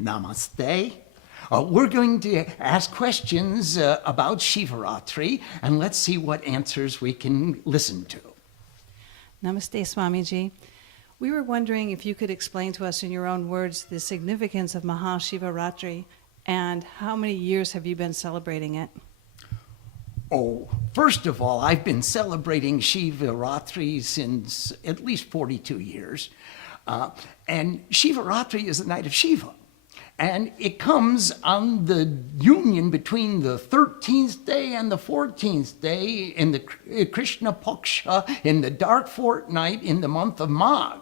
Namaste. We're going to ask questions about Shivaratri, and let's see what answers we can listen to. Namaste, Swamiji. We were wondering if you could explain to us in your own words the significance of Maha Shivaratri and how many years have you been celebrating it? Oh, first of all, I've been celebrating Shivaratri since at least 42 years. And Shivaratri is the night of Shiva. And it comes on the union between the 13th day and the 14th day in the Krishna Paksha, in the dark fortnight in the month of Magh.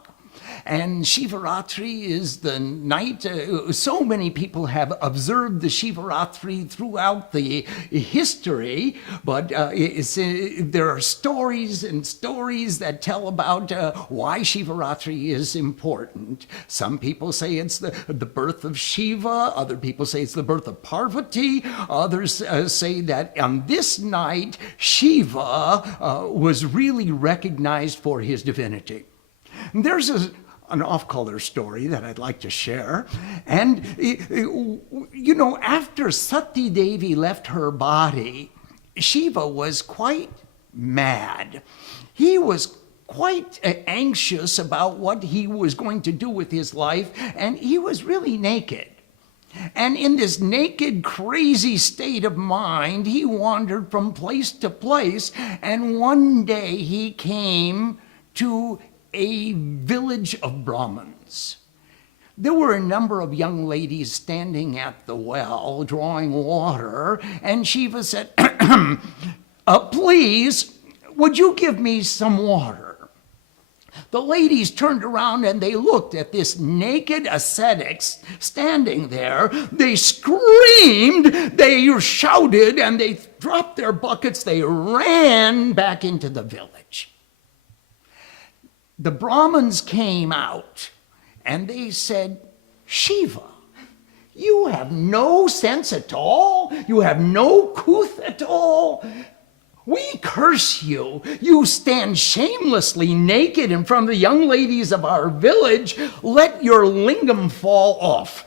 And Shivaratri is the night, so many people have observed the Shivaratri throughout the history, but there are stories and stories that tell about why Shivaratri is important. Some people say it's the birth of Shiva, other people say it's the birth of Parvati, others say that on this night, Shiva was really recognized for his divinity. There's an off-color story that I'd like to share. And, you know, after Sati Devi left her body, Shiva was quite mad. He was quite anxious about what he was going to do with his life, and he was really naked. And in this naked, crazy state of mind, he wandered from place to place, and one day he came to a village of Brahmins. There were a number of young ladies standing at the well drawing water, and Shiva said, please, would you give me some water? The ladies turned around and they looked at this naked ascetic standing there. They screamed, they shouted, and they dropped their buckets. They ran back into the village. The Brahmins came out and they said, Shiva, you have no sense at all. You have no couth at all. We curse you. You stand shamelessly naked in front of the young ladies of our village. Let your lingam fall off.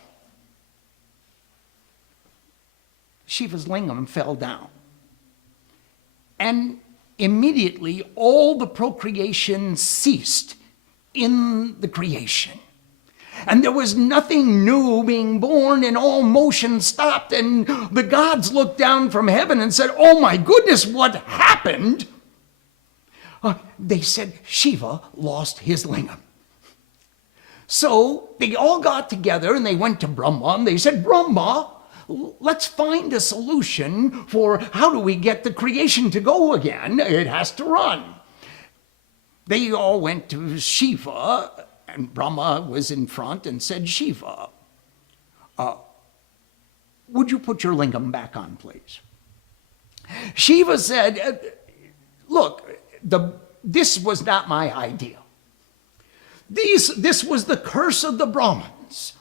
Shiva's lingam fell down. And immediately, all the procreation ceased in the creation. And there was nothing new being born, and all motion stopped. And the gods looked down from heaven and said, oh my goodness, what happened? They said, Shiva lost his lingam. So they all got together and they went to Brahma and they said, Brahma, let's find a solution for how do we get the creation to go again. It has to run. They all went to Shiva, and Brahma was in front and said, Shiva, would you put your lingam back on, please? Shiva said, look, this was not my idea. This was the curse of the Brahmins.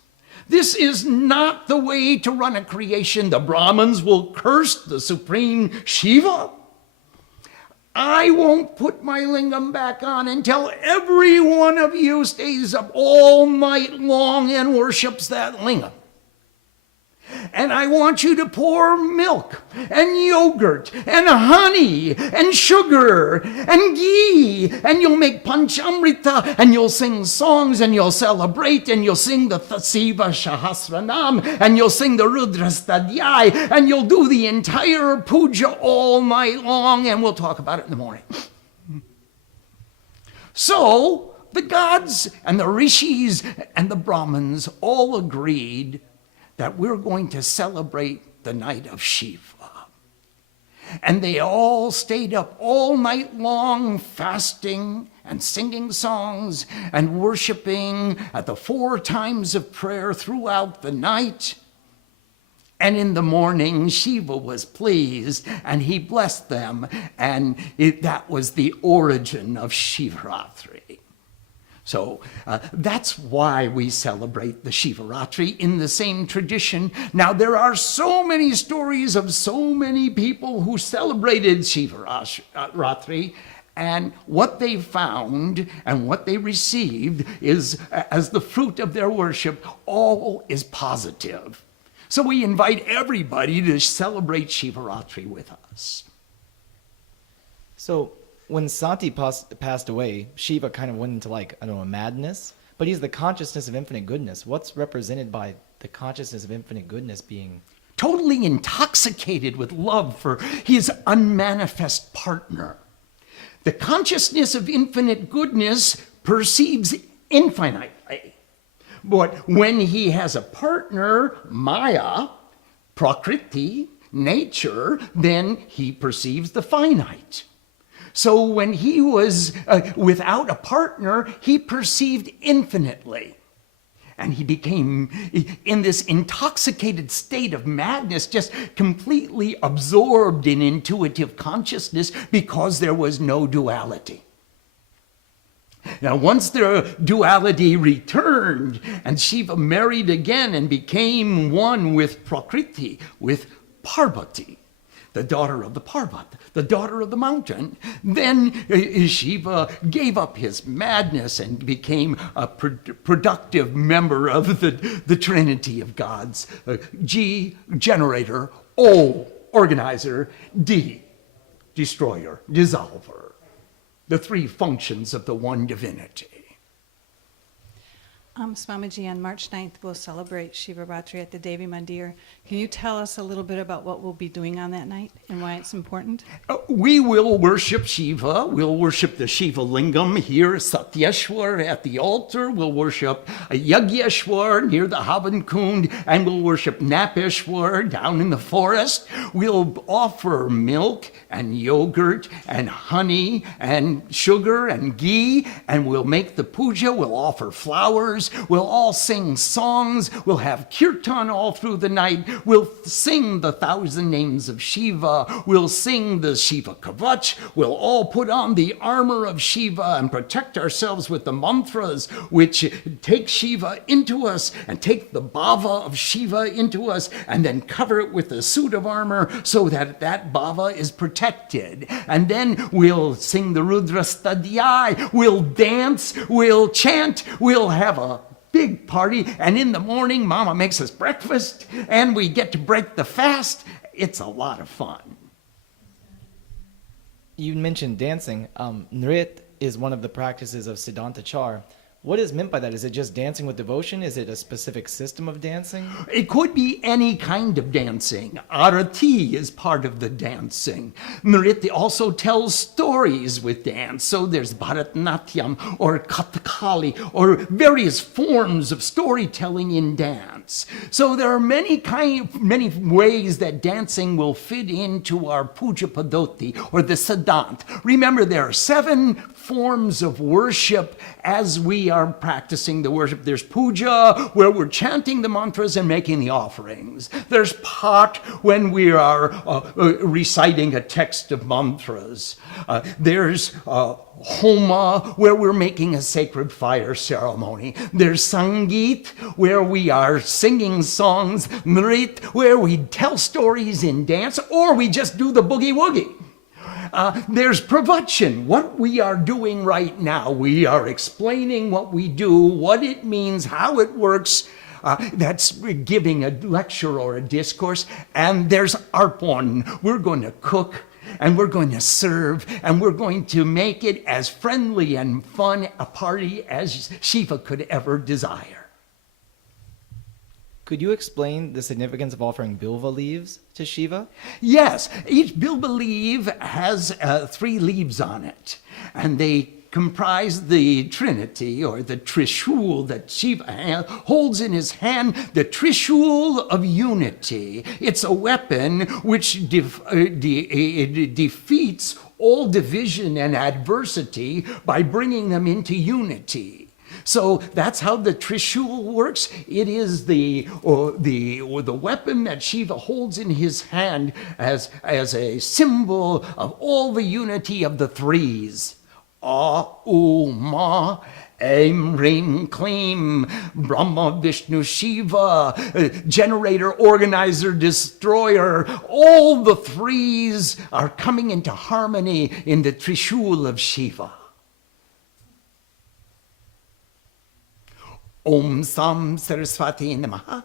This is not the way to run a creation. The Brahmins will curse the supreme Shiva. I won't put my lingam back on until every one of you stays up all night long and worships that lingam. And I want you to pour milk and yogurt and honey and sugar and ghee, and you'll make panchamrita, and you'll sing songs, and you'll celebrate, and you'll sing the Siva Sahasranam, and you'll sing the Rudra Stadhyay, and you'll do the entire puja all night long, and we'll talk about it in the morning. So the gods and the rishis and the Brahmins all agreed that we're going to celebrate the night of Shiva. And they all stayed up all night long fasting and singing songs and worshiping at the 4 times of prayer throughout the night. And in the morning, Shiva was pleased and he blessed them, and that was the origin of Shivaratri. So that's why we celebrate the Shivaratri in the same tradition. Now, there are so many stories of so many people who celebrated Shivaratri, And what they found and what they received is, as the fruit of their worship, all is positive. So we invite everybody to celebrate Shivaratri with us. So when Sati passed away, Shiva kind of went into a madness, but he's the consciousness of infinite goodness. What's represented by the consciousness of infinite goodness being? Totally intoxicated with love for his unmanifest partner. The consciousness of infinite goodness perceives infinitely. But when he has a partner, Maya, Prakriti, nature, then he perceives the finite. So when he was without a partner, he perceived infinitely. And he became, in this intoxicated state of madness, just completely absorbed in intuitive consciousness because there was no duality. Now, once the duality returned and Shiva married again and became one with Prakriti, with Parvati, the daughter of the Parvat, the daughter of the mountain, then Shiva gave up his madness and became a productive member of the Trinity of gods. G, generator; O, organizer; D, destroyer, dissolver. The three functions of the one divinity. Swamiji, on March 9th, we'll celebrate Shivaratri at the Devi Mandir. Can you tell us a little bit about what we'll be doing on that night and why it's important? We will worship Shiva. We'll worship the Shiva Lingam here, Satyeshwar at the altar. We'll worship Yagyeshwar near the Havan Kund, and we'll worship Napeshwar down in the forest. We'll offer milk and yogurt and honey and sugar and ghee, and we'll make the puja. We'll offer flowers. We'll all sing songs. We'll have kirtan all through the night. We'll sing the 1,000 names of Shiva. We'll sing the Shiva Kavach. We'll all put on the armor of Shiva and protect ourselves with the mantras which take Shiva into us and take the bhava of Shiva into us and then cover it with a suit of armor so that that bhava is protected. And then we'll sing the Rudra Stadhyay. We'll dance. We'll chant. We'll have a big party, and in the morning, Mama makes us breakfast, and we get to break the fast. It's a lot of fun. You mentioned dancing. Nrit is one of the practices of Siddhanta Char. What is meant by that? Is it just dancing with devotion? Is it a specific system of dancing? It could be any kind of dancing. Arati is part of the dancing. Nritya also tells stories with dance. So there's Bharatanatyam or Kathakali or various forms of storytelling in dance. So there are many ways that dancing will fit into our puja padoti or the siddhant. Remember, there are 7 forms of worship as we are practicing the worship. There's puja, where we're chanting the mantras and making the offerings. There's pat, when we are reciting a text of mantras. There's homa, where we're making a sacred fire ceremony. There's sangeet, where we are singing songs. Nrit, where we tell stories in dance, or we just do the boogie woogie. There's pravachan, what we are doing right now. We are explaining what we do, what it means, how it works. That's giving a lecture or a discourse. And there's arpon. We're going to cook, and we're going to serve, and we're going to make it as friendly and fun a party as Shiva could ever desire. Could you explain the significance of offering bilva leaves to Shiva? Yes, each bilva leaf has 3 leaves on it, and they comprise the Trinity, or the Trishul that Shiva holds in his hand, the Trishul of Unity. It's a weapon which defeats all division and adversity by bringing them into unity. So that's how the Trishul works. It is the weapon that Shiva holds in his hand as a symbol of all the unity of the threes. A, U, Ma, Aim, Rim, Klim, Brahma, Vishnu, Shiva, generator, organizer, destroyer, all the threes are coming into harmony in the Trishul of Shiva. Om Sam Saraswati Namaha.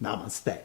Namaste.